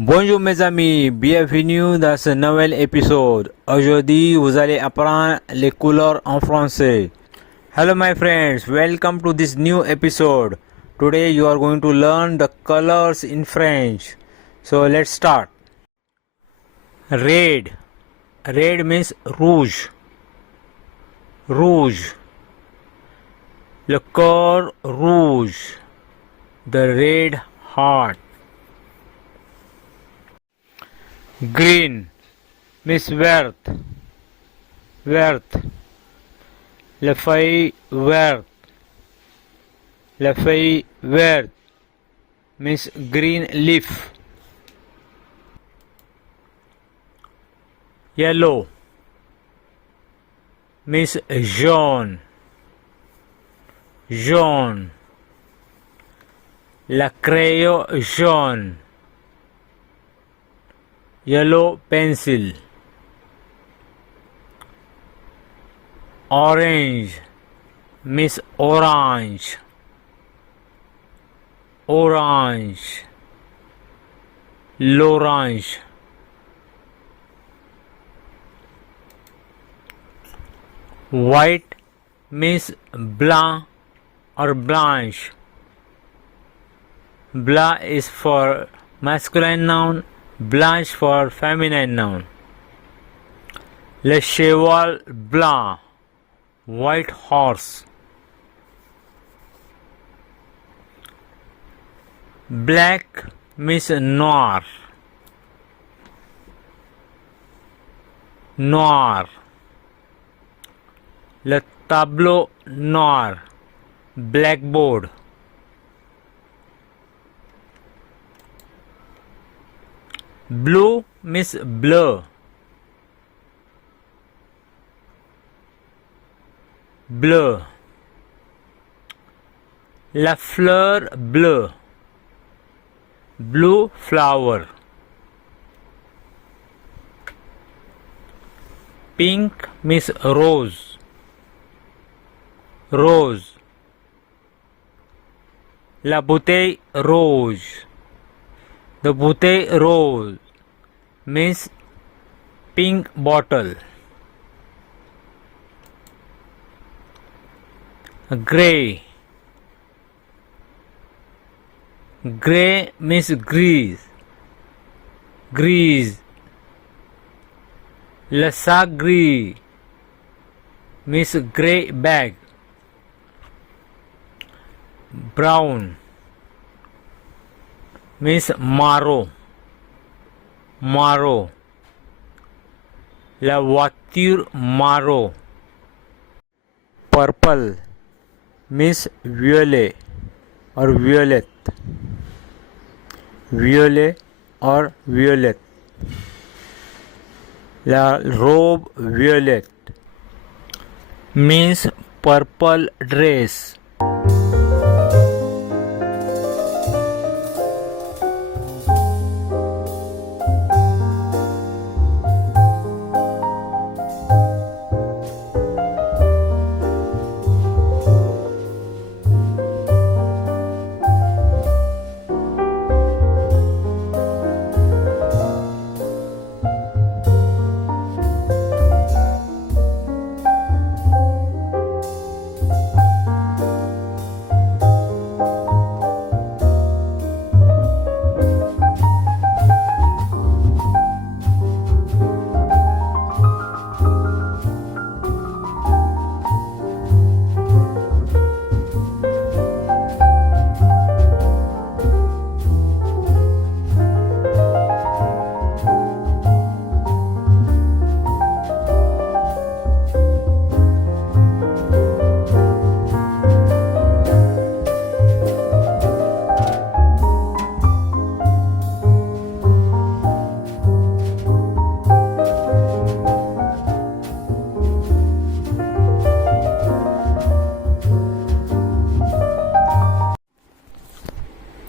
Bonjour mes amis, bienvenue dans ce nouvel épisode. Aujourd'hui, vous allez apprendre les couleurs en français. Hello my friends, welcome to this new episode. Today you are going to learn the colors in French. So let's start. Red. Red means rouge. Rouge. Le cœur rouge. The red heart. Green means vert. Vert. La feuille verte. La feuille verte means green leaf. Yellow means jaune. Jaune. La crayon jaune. Yellow pencil. Orange means orange. Orange. L'orange. White means blanc or blanche. Blanc is for masculine noun, blanche for feminine noun. Le cheval blanc, white horse. Black means noir. Noir. Le tableau noir, blackboard. Blue means bleu. Bleu. La fleur bleue. Blue flower. Pink means rose. Rose. La bouteille rouge. The bouteille rose means pink bottle. Grey. Grey means grease. Grease. Le sac gris means grey bag. Brown means marron. Marron. La voiture marron. Purple means violet or violet. Violet or violet. La robe violet means purple dress.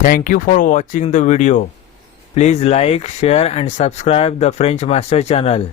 Thank you for watching the video. Please like, share and subscribe the French Master channel.